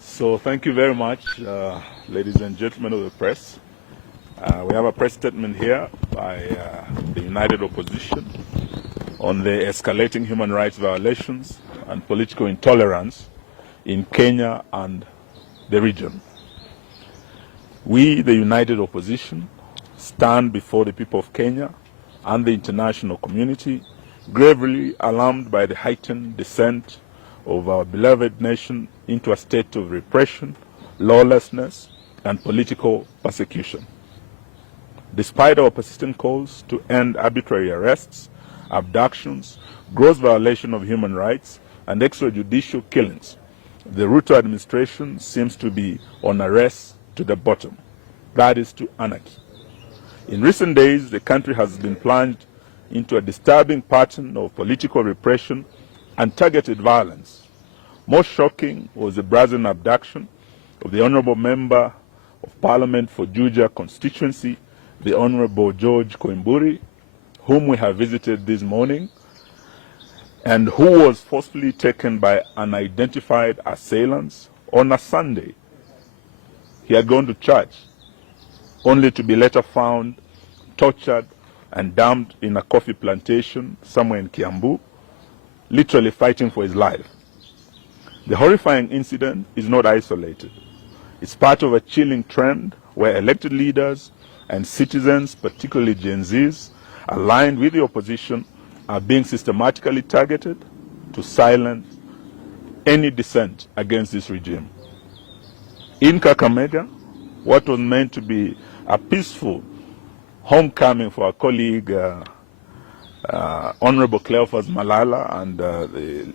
So thank you very much, ladies and gentlemen of the press. We have a press statement here by the United Opposition on the escalating human rights violations and political intolerance in Kenya and the region. We, the United Opposition, stand before the people of Kenya and the international community, gravely alarmed by the heightened descent of our beloved nation into a state of repression, lawlessness, and political persecution. Despite our persistent calls to end arbitrary arrests, abductions, gross violation of human rights, and extrajudicial killings, the Ruto administration seems to be on a race to the bottom, that is, to anarchy. In recent days, the country has been plunged into a disturbing pattern of political repression and targeted violence. Most shocking was the brazen abduction of the Honorable Member of Parliament for Juja constituency, the Honorable George Koimburi, whom we have visited this morning, and who was forcefully taken by unidentified assailants on a Sunday. He had gone to church, only to be later found tortured and dumped in a coffee plantation somewhere in Kiambu, literally fighting for his life. The horrifying incident is not isolated. It's part of a chilling trend where elected leaders and citizens, particularly Gen Zs, aligned with the opposition, are being systematically targeted to silence any dissent against this regime. In Kakamega, what was meant to be a peaceful homecoming for our colleague, Honorable Cleophas Malala and the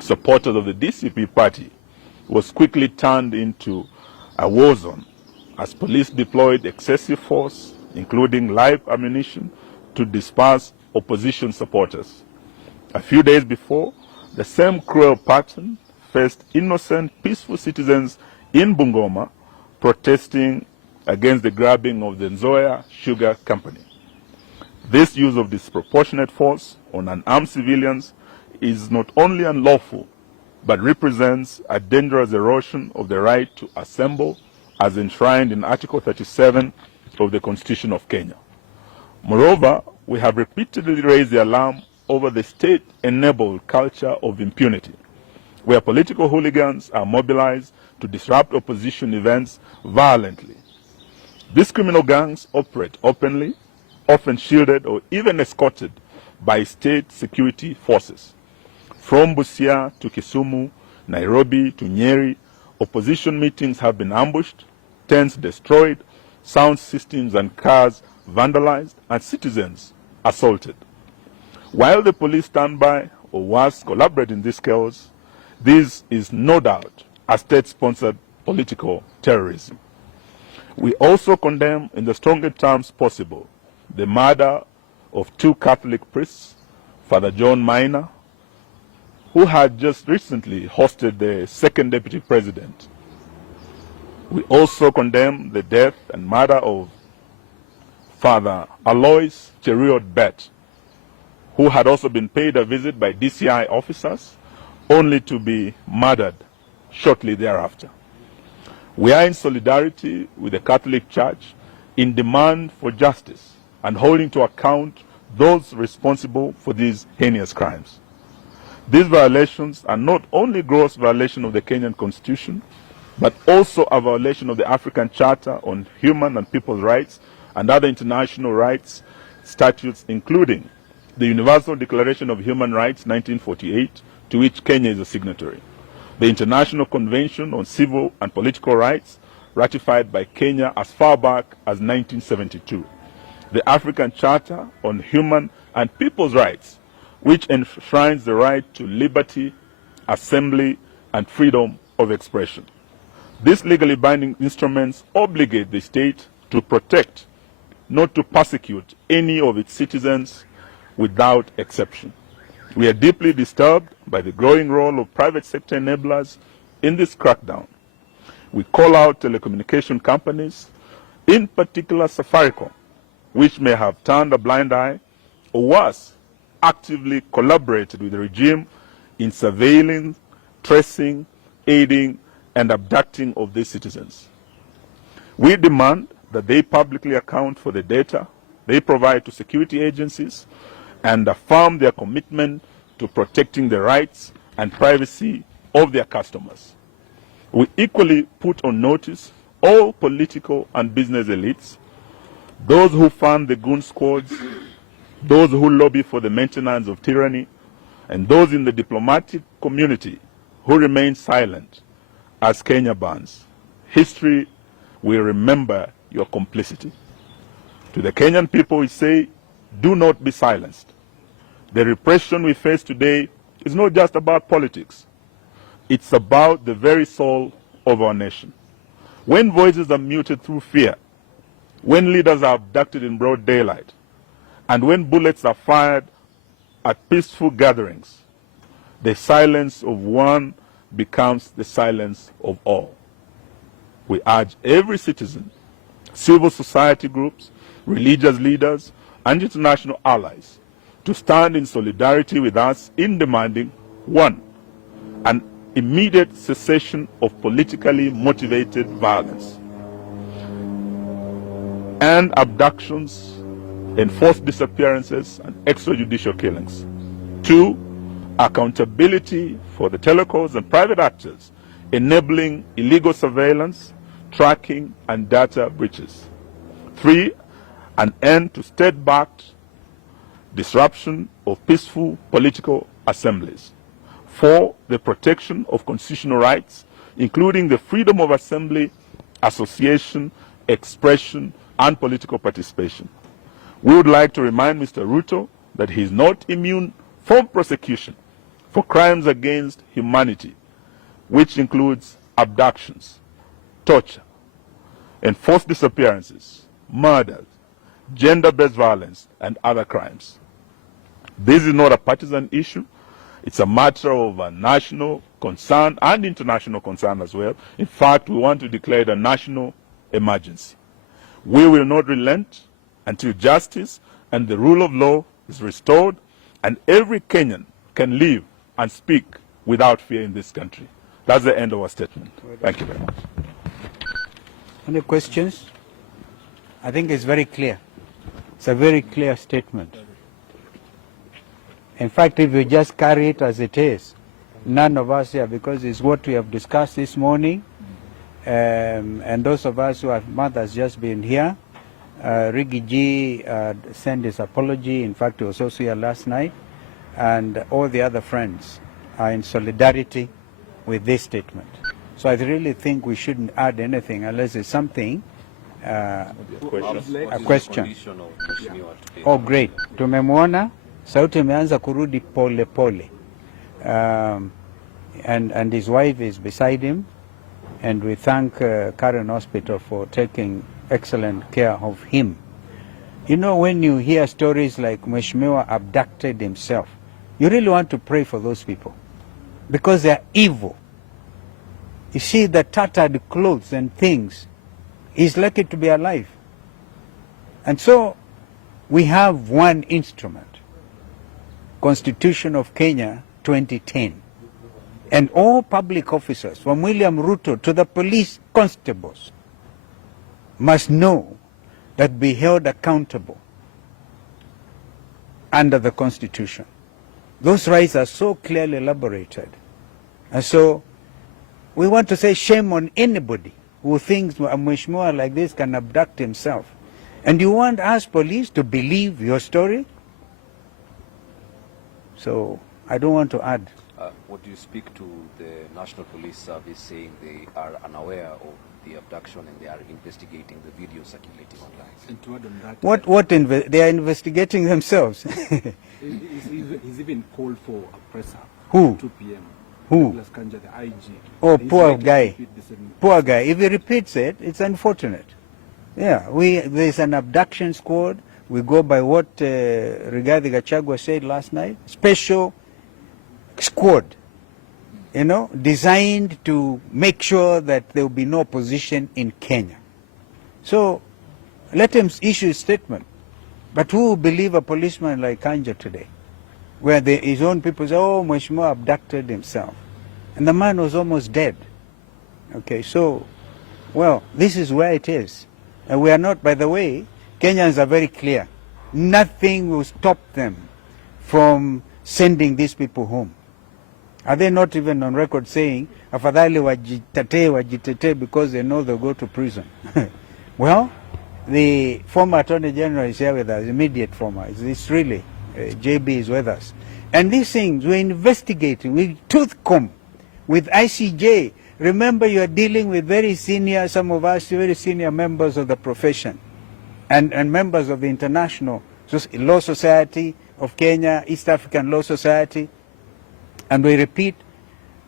supporters of the DCP party, was quickly turned into a war zone as police deployed excessive force, including live ammunition, to disperse opposition supporters. A few days before, the same cruel pattern faced innocent, peaceful citizens in Bungoma protesting against the grabbing of the Nzoia Sugar Company. This use of disproportionate force on unarmed civilians is not only unlawful, but represents a dangerous erosion of the right to assemble as enshrined in Article 37 of the Constitution of Kenya. Moreover, we have repeatedly raised the alarm over the state-enabled culture of impunity, where political hooligans are mobilized to disrupt opposition events violently. These criminal gangs operate openly, often shielded or even escorted by state security forces. From Busia to Kisumu, Nairobi to Nyeri, opposition meetings have been ambushed, tents destroyed, sound systems and cars vandalized, and citizens assaulted. While the police stand by, or worse, collaborate in this chaos, this is no doubt a state-sponsored political terrorism. We also condemn, in the strongest terms possible, the murder of two Catholic priests, Father John Minor, who had just recently hosted the second deputy president. We also condemn the death and murder of Father Alois Cheruiyot Bet, who had also been paid a visit by DCI officers, only to be murdered shortly thereafter. We are in solidarity with the Catholic Church in demand for justice and holding to account those responsible for these heinous crimes. These violations are not only gross violation of the Kenyan Constitution, but also a violation of the African Charter on Human and People's Rights and other international rights statutes, including the Universal Declaration of Human Rights 1948, to which Kenya is a signatory, the International Convention on Civil and Political Rights, ratified by Kenya as far back as 1972, the African Charter on Human and People's Rights, which enshrines the right to liberty, assembly, and freedom of expression. These legally binding instruments obligate the state to protect, not to persecute, any of its citizens without exception. We are deeply disturbed by the growing role of private sector enablers in this crackdown. We call out telecommunication companies, in particular Safaricom, which may have turned a blind eye, or worse, actively collaborated with the regime in surveilling, tracing, aiding, and abducting of these citizens. We demand that they publicly account for the data they provide to security agencies and affirm their commitment to protecting the rights and privacy of their customers. We equally put on notice all political and business elites, those who fund the goon squads, those who lobby for the maintenance of tyranny, and those in the diplomatic community who remain silent as Kenya burns. History will remember your complicity. To the Kenyan people, we say, do not be silenced. The repression we face today is not just about politics. It's about the very soul of our nation. When voices are muted through fear, when leaders are abducted in broad daylight, and when bullets are fired at peaceful gatherings, the silence of one becomes the silence of all. We urge every citizen, civil society groups, religious leaders, and international allies to stand in solidarity with us in demanding, one, an immediate cessation of politically motivated violence and abductions, enforced disappearances, and extrajudicial killings. Two, accountability for the telecoms and private actors enabling illegal surveillance, tracking, and data breaches. Three, an end to state-backed disruption of peaceful political assemblies. Four, the protection of constitutional rights, including the freedom of assembly, association, expression, and political participation. We would like to remind Mr. Ruto that he is not immune from prosecution for crimes against humanity, which includes abductions, torture, enforced disappearances, murders, gender-based violence, and other crimes. This is not a partisan issue. It's a matter of national concern and international concern as well. In fact, we want to declare it a national emergency. We will not relent until justice and the rule of law is restored and every Kenyan can live and speak without fear in this country. That's the end of our statement. Thank you very much. Any questions? I think it's very clear. It's a very clear statement. In fact, if you just carry it as it is, none of us here, because it's what we have discussed this morning, and those of us who have mothers just been here, Rigi G sent his apology. In fact, he was also here last night, and all the other friends are in solidarity with this statement. So I really think we shouldn't add anything unless it's something, a question. Oh, great. Tumemwona, sauti imeanza kurudi pole pole. And his wife is beside him, and we thank Karen Hospital for taking excellent care of him. You know, when you hear stories like Mheshimiwa abducted himself, you really want to pray for those people because they are evil. You see the tattered clothes and things. He's lucky to be alive. And so we have one instrument, Constitution of Kenya 2010. And all public officers, from William Ruto to the police constables, must know that be held accountable under the Constitution. Those rights are so clearly elaborated. And so we want to say shame on anybody who thinks a Mheshimiwa like this can abduct himself. And you want us police to believe your story? So I don't want to add. Would you speak to the National Police Service saying they are unaware of the abduction and they are investigating the video circulating online? And to add on that, They are investigating themselves. he's even called for a presser. Who? 2 p.m. Who? Douglas Kanja, the IG. Oh, He's poor likely to guy. repeat the same. Poor guy. If he repeats it, it's unfortunate. Yeah, there's an abduction squad. We go by what Rigathi Gachagua said last night. Special squad, you know, designed to make sure that there will be no opposition in Kenya. So let him issue a statement. But who will believe a policeman like Kanja today? Where his own people say, oh, Mheshimiwa abducted himself. And the man was almost dead. Okay, so, well, this is where it is. And we are not, by the way, Kenyans are very clear. Nothing will stop them from sending these people home. Are they not even on record saying, afadhali wajitetee because they know they'll go to prison? Well, the former Attorney General is here with us, immediate former. It's really, JB is with us. And these things, we're investigating, we tooth comb with ICJ. Remember, you are dealing with very senior, some of us, very senior members of the profession and members of the International Law Society of Kenya, East African Law Society. And we repeat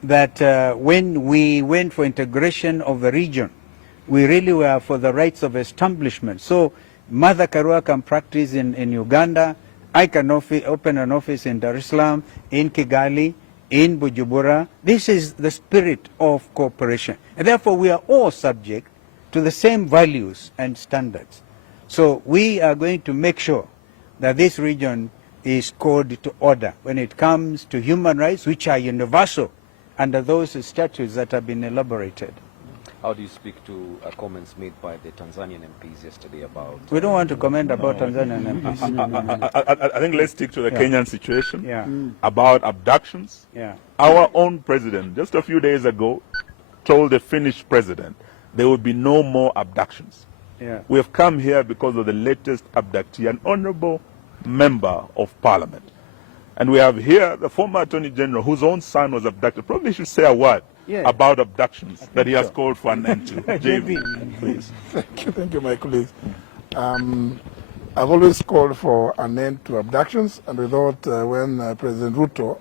that when we went for integration of the region, we really were for the rights of establishment. So Mother Karua can practice in Uganda. I can open an office in Dar es Salaam, in Kigali, in Bujumbura. This is the spirit of cooperation. And therefore, we are all subject to the same values and standards. So we are going to make sure that this region is called to order when it comes to human rights, which are universal under those statutes that have been elaborated. How do you speak to comments made by the Tanzanian MPs yesterday about... We don't want to comment about Tanzanian MPs. I think let's stick to the Yeah. Kenyan situation. Yeah. About abductions. Yeah. Our own president, just a few days ago, told the Finnish president there will be no more abductions. Yeah. We have come here because of the latest abductee, an honorable member of parliament. And we have here the former Attorney General whose own son was abducted. Probably should say a word about abductions that he has called for an end to. JV, please. Thank you, my colleagues. I've always called for an end to abductions, and we thought when President Ruto,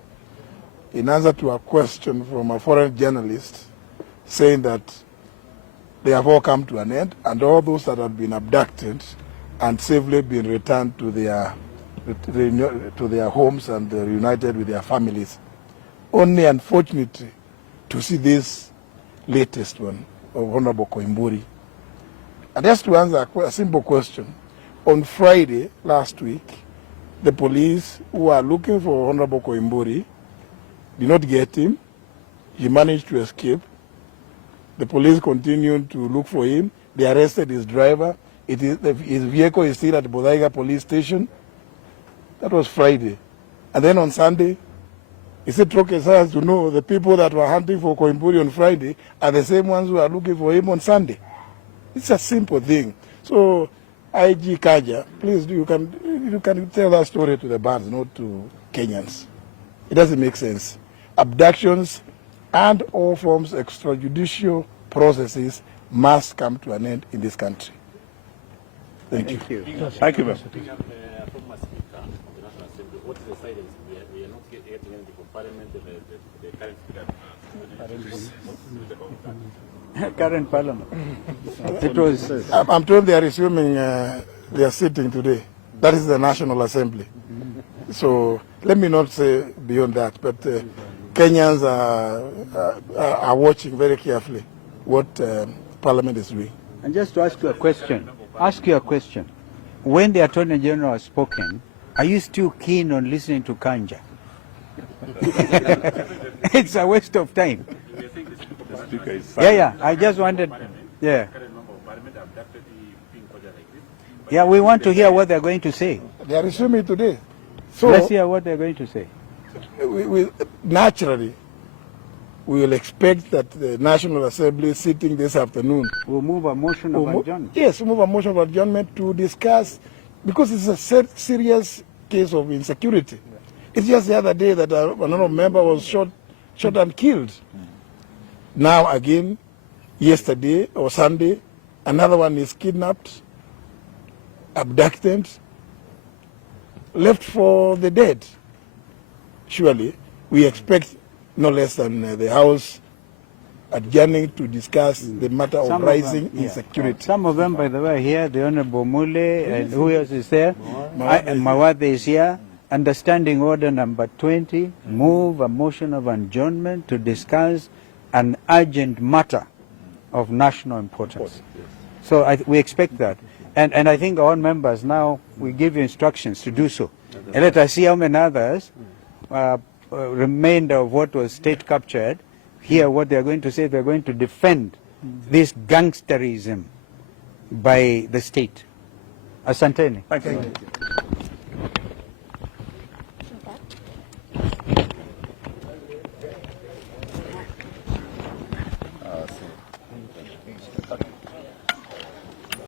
in answer to a question from a foreign journalist, saying that they have all come to an end, and all those that have been abducted and safely been returned to their homes and reunited with their families. Only, unfortunately, to see this latest one of Honorable Koimburi. And just to answer a simple question, on Friday last week, the police who are looking for Honorable Koimburi did not get him. He managed to escape. The police continued to look for him. They arrested his driver. His vehicle is still at the Bodaiga police station. That was Friday. And then on Sunday, he said Trokes has to know the people that were hunting for Koimburi on Friday are the same ones who are looking for him on Sunday. It's a simple thing. So, IG Kaja, please, you can tell that story to the bands, not to Kenyans. It doesn't make sense. Abductions and all forms of extrajudicial processes must come to an end in this country. Thank you. Thank you, ma'am. What is the silence? We are not getting anything from Parliament, the current speaker. Current Parliament. It was. I'm told they are resuming their sitting today. That is the National Assembly. So let me not say beyond that, but Kenyans are watching very carefully what Parliament is doing. And just to ask you a question. When the Attorney General has spoken, are you still keen on listening to Kanja? It's a waste of time. The speaker is Yeah, I just wanted, yeah. Yeah, we want to hear what they're going to say. They are resuming today. So Let's hear what they're going to say. Naturally, we will expect that the National Assembly sitting this afternoon. We'll move a motion of adjournment. Yes, we'll move a motion of adjournment to discuss, because it's a serious case of insecurity. It's just the other day that another member was shot and killed. Now again, yesterday or Sunday, another one is kidnapped, abducted, left for the dead. Surely, we expect no less than the House adjourning to discuss the matter of rising insecurity. Some of them, by the way, here, the Honorable Mule, and who else is there? Mawade is here. Understanding order number 20, move a motion of adjournment to discuss an urgent matter of national importance. So we expect that. And I think all members now, we give you instructions to do so. And let us see how many others, remainder of what was state captured, hear what they are going to say. They are going to defend this gangsterism by the state. Asanteni. Thank you.